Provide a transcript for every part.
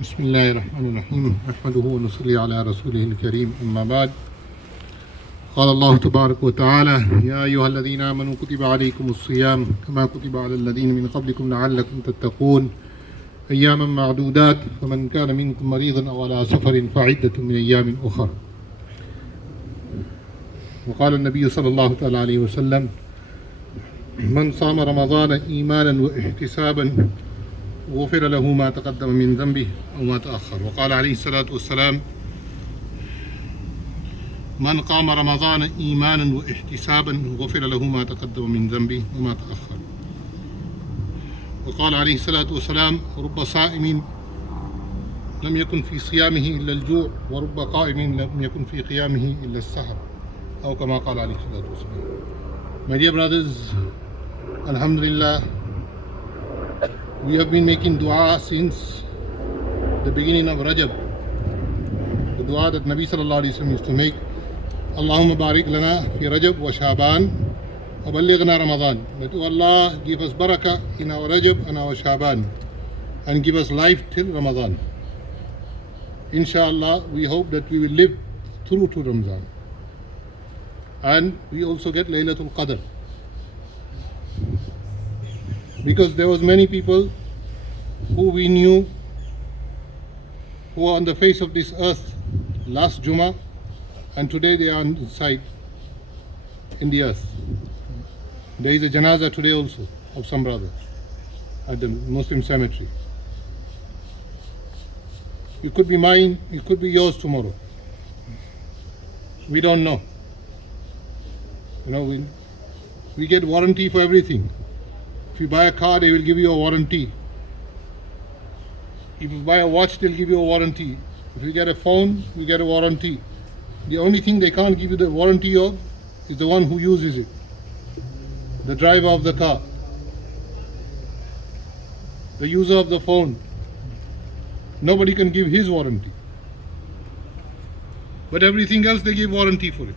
بسم الله الرحمن الرحيم نحمده ونصلي على رسوله الكريم أما بعد قال الله تبارك وتعالى يا أيها الذين آمنوا كتب عليكم الصيام كما كتب على الذين من قبلكم لعلكم تتقون أياما معدودات فمن كان منكم مريضا أو على سفر فعدة من أيام أخر. وقال النبي صلى الله عليه وسلم من صام رمضان إيمانا واحتسابا غفر له ما تقدم من ذنبه أو ما تأخر. وقال عليه الصلاة والسلام من قام رمضان إيمانا واحتسابا غفر له ما تقدم من ذنبه وما تأخر. وقال عليه الصلاة والسلام رب صائم لم يكن في صيامه إلا الجوع ورب قائم لم يكن في قيامه إلا السهر أو كما قال عليه الصلاة والسلام. My dear brothers, Alhamdulillah, we have been making dua since the beginning of Rajab. The dua that Nabi sallallahu alayhi wa sallam used to make, Allahumma barik lana fi Rajab wa Shaban wa ballighna Ramadan. That Allah give us barakah in our Rajab and our Shaban and give us life till Ramadan. Inshallah, we hope that we will live through to Ramadan. And we also get Laylatul Qadr. Because there was many people who we knew who were on the face of this earth last Jumu'ah, and today they are inside in the earth. There is a janazah today also of some brother at the Muslim cemetery. It could be mine, it could be yours tomorrow. We don't know. You know, we get warranty for everything. If you buy a car, they will give you a warranty. If you buy a watch, they'll give you a warranty. If you get a phone, you get a warranty. The only thing they can't give you the warranty of is the one who uses it, the driver of the car, the user of the phone. Nobody can give his warranty. But everything else they give warranty for it.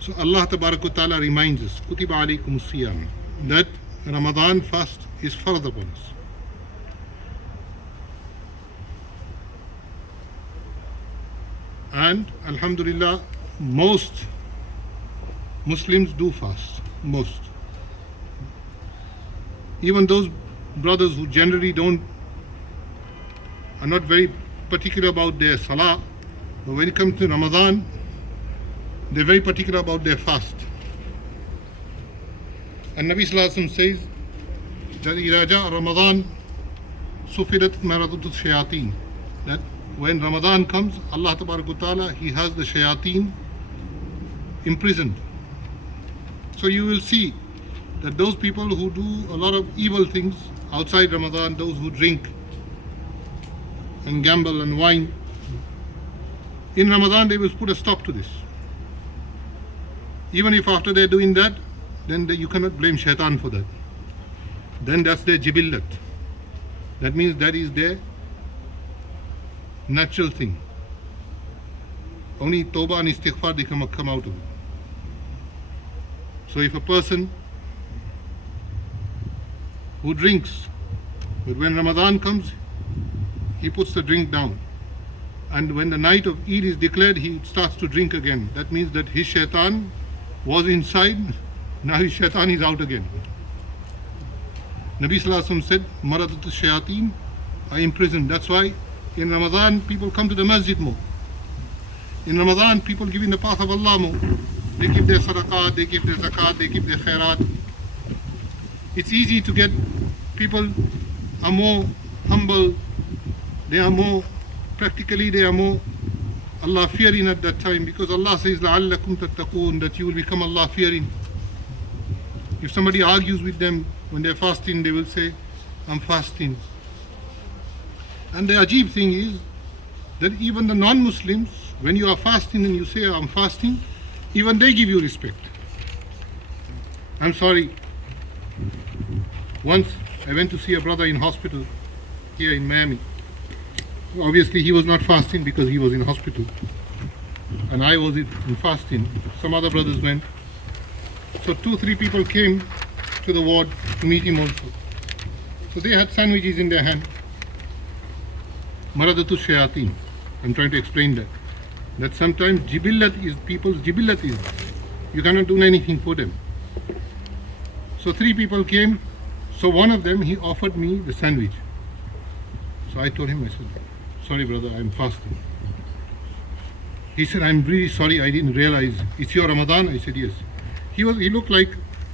So Allah Tabarak wa Ta'ala reminds us, Kutiba alaykum siyam, that Ramadan fast is fard upon us. And Alhamdulillah, most Muslims do fast. Most. Even those brothers who generally are not very particular about their Salah, but when it comes to Ramadan, they're very particular about their fast. And Nabi Sallallahu Alaihi Wasallam says that إِذَا جَاءَ Ramadan سُفِدَتْ مَرَضُةُ الشَّيَاطِينَ, that when Ramadan comes, Allah Tabarak wa Ta'ala, He has the shayateen imprisoned. So you will see that those people who do a lot of evil things outside Ramadan, those who drink and gamble and wine, in Ramadan they will put a stop to this. Even if after they're doing that, then you cannot blame shaitan for that. Then that's their jibillat. That means that is their natural thing. Only tawbah and istighfar they come out of it. So if a person who drinks, but when Ramadan comes, he puts the drink down. And when the night of Eid is declared, he starts to drink again. That means that his shaitan was inside, now his shaitan is out again. Nabi Sallallahu Alaihi Wasallam said, Maradatu shayateen are imprisoned. That's why in Ramadan people come to the Masjid more. In Ramadan people give in the path of Allah more. They give their sadaqah, they give their zakat, they give their khairat. It's easy to get people are more humble, they are more, practically they are more Allah fearing at that time, because Allah says لَعَلَّكُمْ تَتَّقُونَ, that you will become Allah fearing. If somebody argues with them when they're fasting, they will say, I'm fasting. And the ajib thing is that even the non-Muslims, when you are fasting and you say I'm fasting, even they give you respect. I'm sorry, once I went to see a brother in hospital here in Miami. Obviously he was not fasting because he was in hospital, and I was in fasting. Some other brothers went. So 2-3 people came to the ward to meet him also. So they had sandwiches in their hand. Maradatu shayateen. I'm trying to explain that. That sometimes jibillat is people's jibillat is. You cannot do anything for them. So 3 people came. So one of them, he offered me the sandwich. So I told him, I said, sorry brother, I'm fasting. He said, I'm really sorry, I didn't realize. It's your Ramadan? I said, yes. He looked like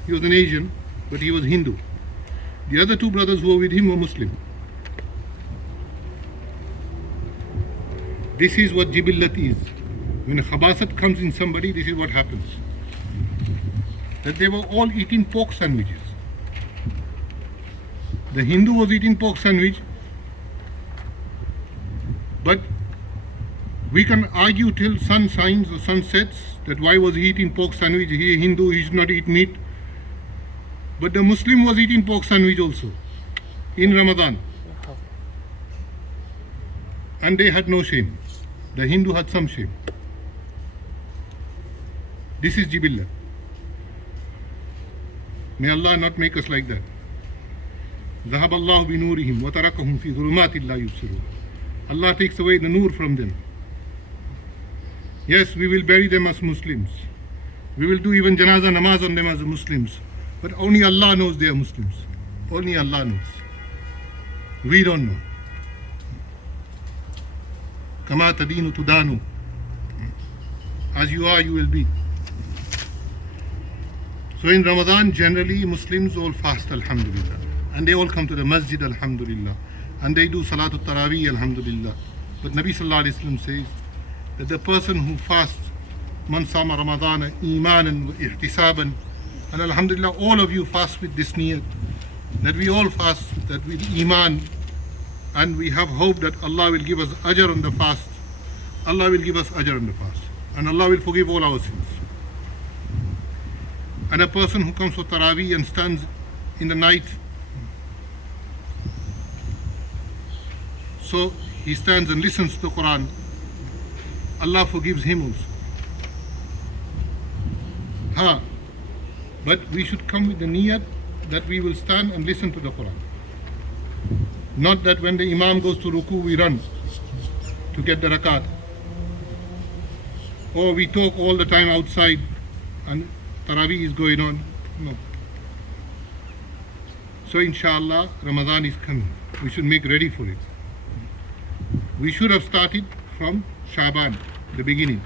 he was an Asian, but he was Hindu. The other 2 brothers who were with him were Muslim. This is what jibillat is. When a khabasat comes in somebody, this is what happens. That they were all eating pork sandwiches. The Hindu was eating pork sandwich, but we can argue till sun shines or sun sets that why was he eating pork sandwich? He a Hindu, he should not eat meat. But the Muslim was eating pork sandwich also in Ramadan. And they had no shame. The Hindu had some shame. This is Jibillah. May Allah not make us like that. ذهب الله بنورهم وتركهم في ظلمات لا يبصرون. Allah takes away the nur from them. Yes, we will bury them as Muslims. We will do even janazah namaz on them as Muslims. But only Allah knows they are Muslims. Only Allah knows. We don't know. Kama tadinu tudanu. As you are, you will be. So in Ramadan, generally Muslims all fast, alhamdulillah. And they all come to the Masjid, alhamdulillah. And they do Salatul Taraweeh, alhamdulillah. But Nabi Sallallahu Alaihi Wasallam says that the person who fasts, Man Sama Ramadana, Imanan wa Ihtisaban, and alhamdulillah, all of you fast with this niyat, that we all fast, that with Iman, and we have hope that Allah will give us ajr on the fast. Allah will give us ajr on the fast. And Allah will forgive all our sins. And a person who comes for Taraweeh and stands in the night, so he stands and listens to the Quran, Allah forgives him also. But we should come with the niyat that we will stand and listen to the Quran. Not that when the Imam goes to ruku, we run to get the rakat. Or we talk all the time outside and Taraweeh is going on. No. So inshallah, Ramadan is coming. We should make ready for it. We should have started from Shaban, the beginning.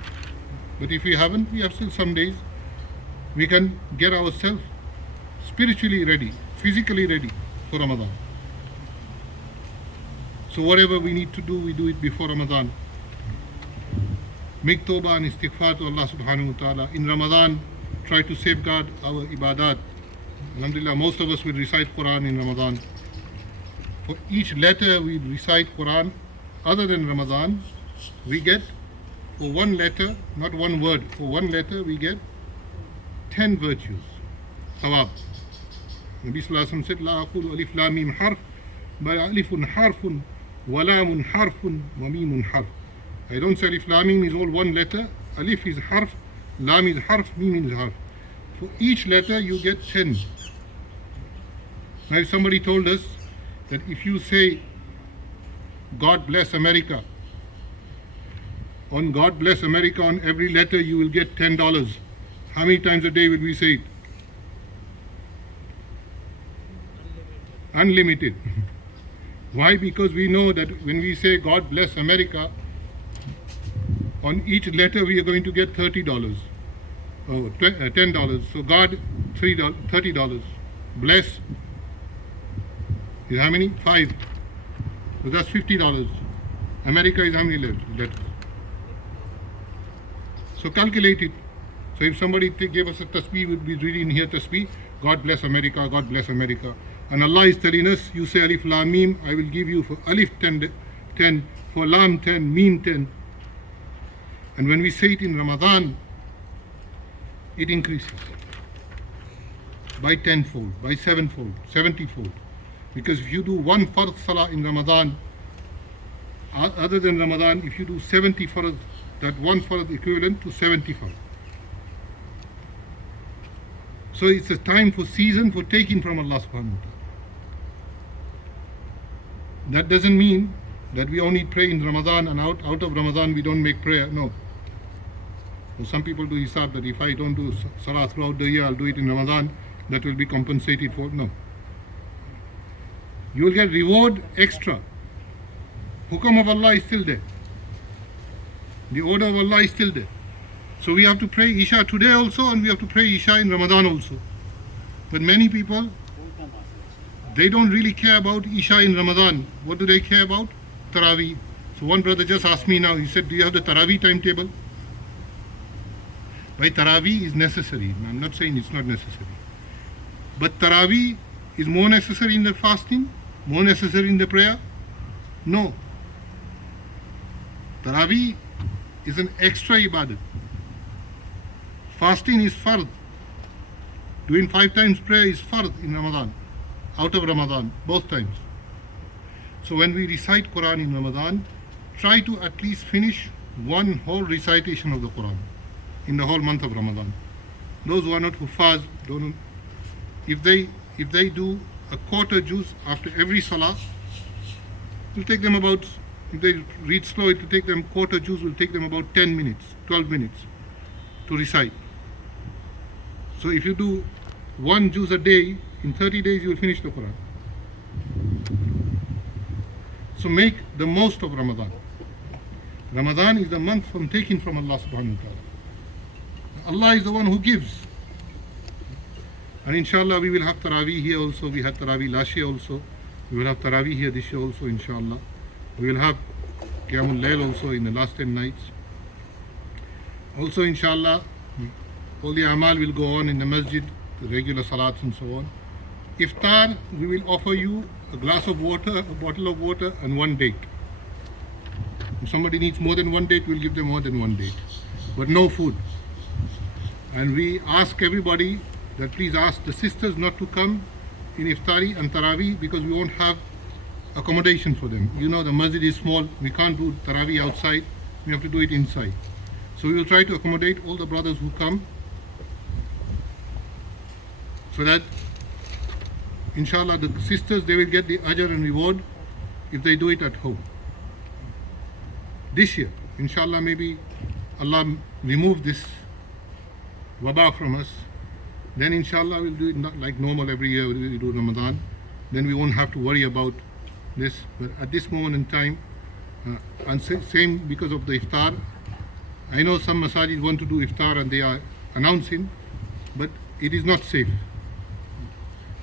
But if we haven't, we have still some days. We can get ourselves spiritually ready, physically ready for Ramadan. So whatever we need to do, we do it before Ramadan. Make tawbah and istighfar to Allah subhanahu wa ta'ala. In Ramadan, try to safeguard our ibadat. Alhamdulillah, most of us will recite Quran in Ramadan. For each letter we recite Quran, other than Ramadan, we get, for one letter, not one word, for one letter we get 10 virtues. Thawab. Nabi Sallallahu Alaihi Wasallam said, La aqulu alif lam mim harf, but alifun harfun, wa lamun harfun, wa mimun harf. I don't say alif lam mim is all one letter. Alif is harf, lam is harf, mim is harf. For each letter you get 10. Now if somebody told us that if you say God bless America, on God bless America, on every letter you will get $10. How many times a day will we say it? Unlimited. Why? Because we know that when we say God bless America, on each letter we are going to get $30. Oh, $10. So God, $30. Bless is how many? 5. So that's $50. America is how many letters? So calculate it. So if somebody gave us a tasbih, we would be reading here tasbih, God bless America, God bless America. And Allah is telling us, you say alif lam mim, I will give you for alif 10, for lam 10, mim 10. And when we say it in Ramadan, it increases by 10-fold, by 7-fold, 70-fold. Because if you do one fard salah in Ramadan, other than Ramadan, if you do 70 fard, that one fard equivalent to 70 fard. So it's a time for season for taking from Allah subhanahu wa ta'ala. That doesn't mean that we only pray in Ramadan and out of Ramadan we don't make prayer. No. So some people do hisab that if I don't do Salah throughout the year, I'll do it in Ramadan, that will be compensated for. No. You will get reward extra. Hukam of Allah is still there. The order of Allah is still there. So we have to pray Isha today also, and we have to pray Isha in Ramadan also. But many people, they don't really care about Isha in Ramadan. What do they care about? Taraweeh. So one brother just asked me now, he said, do you have the Taraweeh timetable? By Taraweeh is necessary. I'm not saying it's not necessary. But Taraweeh is more necessary in the fasting? More necessary in the prayer? No. Taraweeh is an extra ibadat. Fasting is fard. Doing 5 times prayer is fard in Ramadan, out of Ramadan, both times. So when we recite Quran in Ramadan, try to at least finish one whole recitation of the Quran in the whole month of Ramadan. Those who are not huffaz, don't. If they do a quarter juz after every salah, it will take them about. If they read slow, it will take them quarter juz. Will take them about 10 minutes, 12 minutes to recite. So if you do one juz a day, in 30 days you will finish the Quran. So make the most of Ramadan. Ramadan is the month from taking from Allah subhanahu wa ta'ala. Allah is the one who gives. And inshallah we will have Taraweeh here also. We had Taraweeh last year also. We will have Taraweeh here this year also, inshallah. We will have Qiyamul Layl also in the last 10 nights. Also, inshallah, all the amal will go on in the masjid, the regular salats and so on. Iftar, we will offer you a glass of water, a bottle of water, and 1 date. If somebody needs more than 1 date, we'll give them more than 1 date. But no food. And we ask everybody that please ask the sisters not to come in Iftari and Taraweeh because we won't have accommodation for them. You know, the masjid is small. We can't do Taraweeh outside. We have to do it inside. So we will try to accommodate all the brothers who come so that inshallah the sisters, they will get the ajr and reward if they do it at home. This year, inshallah, maybe Allah remove this wabah from us. Then inshallah we'll do it not like normal every year we do Ramadan. Then we won't have to worry about this. But at this moment in time, and same because of the iftar, I know some masajid want to do iftar and they are announcing, but it is not safe.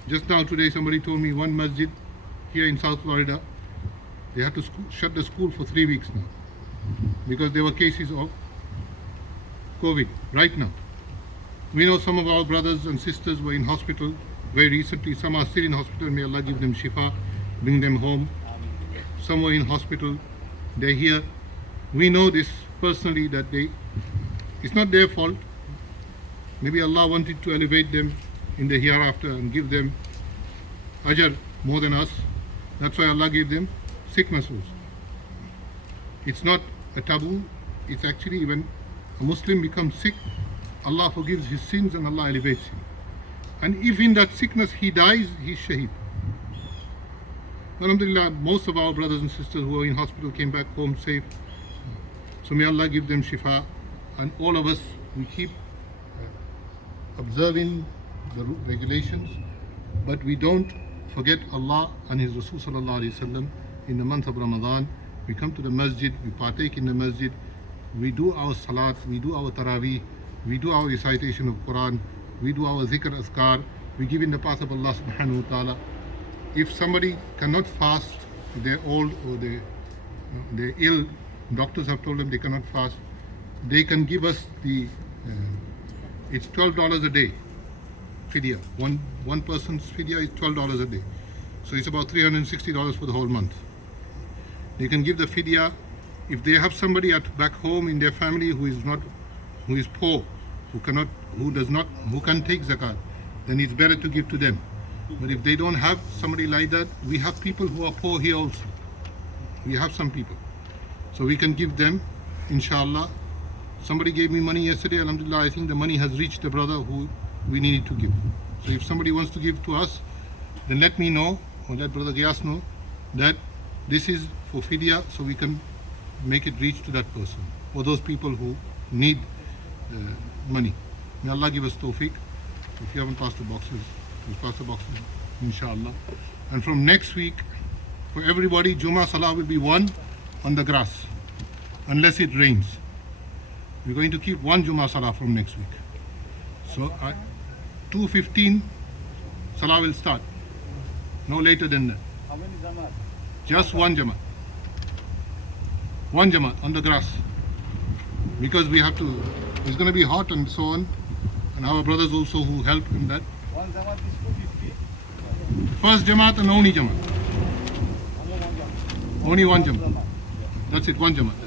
Just now today somebody told me one masjid here in South Florida, they had to shut the school for 3 weeks now because there were cases of COVID right now. We know some of our brothers and sisters were in hospital very recently. Some are still in hospital. May Allah give them shifa, bring them home. Some were in hospital. They're here. We know this personally that it's not their fault. Maybe Allah wanted to elevate them in the hereafter and give them ajr more than us. That's why Allah gave them sickness also. It's not a taboo. It's actually when a Muslim becomes sick, Allah forgives his sins and Allah elevates him. And if in that sickness he dies, he's shaheed. Alhamdulillah, most of our brothers and sisters who are in hospital came back home safe. So may Allah give them shifa. And all of us, we keep observing the regulations, but we don't forget Allah and His Rasul sallallahu alaihi wasallam. In the month of Ramadan, we come to the masjid, we partake in the masjid, we do our salat, we do our taraweeh, we do our recitation of Quran, we do our zikr azkar, we give in the path of Allah subhanahu wa ta'ala. If somebody cannot fast, if they're old or they're ill, doctors have told them they cannot fast, they can give us it's $12 a day fidya. One person's fidya is $12 a day. So it's about $360 for the whole month. They can give the fidya. If they have somebody back home in their family who is poor, who can take zakat, then it's better to give to them. But if they don't have somebody like that, we have people who are poor here also. We have some people. So we can give them, inshallah. Somebody gave me money yesterday, alhamdulillah. I think the money has reached the brother who we needed to give. So if somebody wants to give to us, then let me know, or let Brother Giyas know, that This is for fidya, so we can make it reach to that person or those people who need money. May Allah give us tawfiq. If you haven't passed the boxes, we'll pass the boxes, inshallah. And from next week, for everybody, Jumu'ah Salah will be one on the grass, unless it rains. We're going to keep one Jumu'ah Salah from next week. So at 2:15, Salah will start. No later than that. How many Jamaat? Just one Jamaat. One Jamaat on the grass. Because we have to, it's going to be hot and so on. And our brothers also who help in that. One Jamaat is 250. First Jamaat and only Jamaat. Only one Jamaat. Only one Jamaat. That's it, one Jamaat.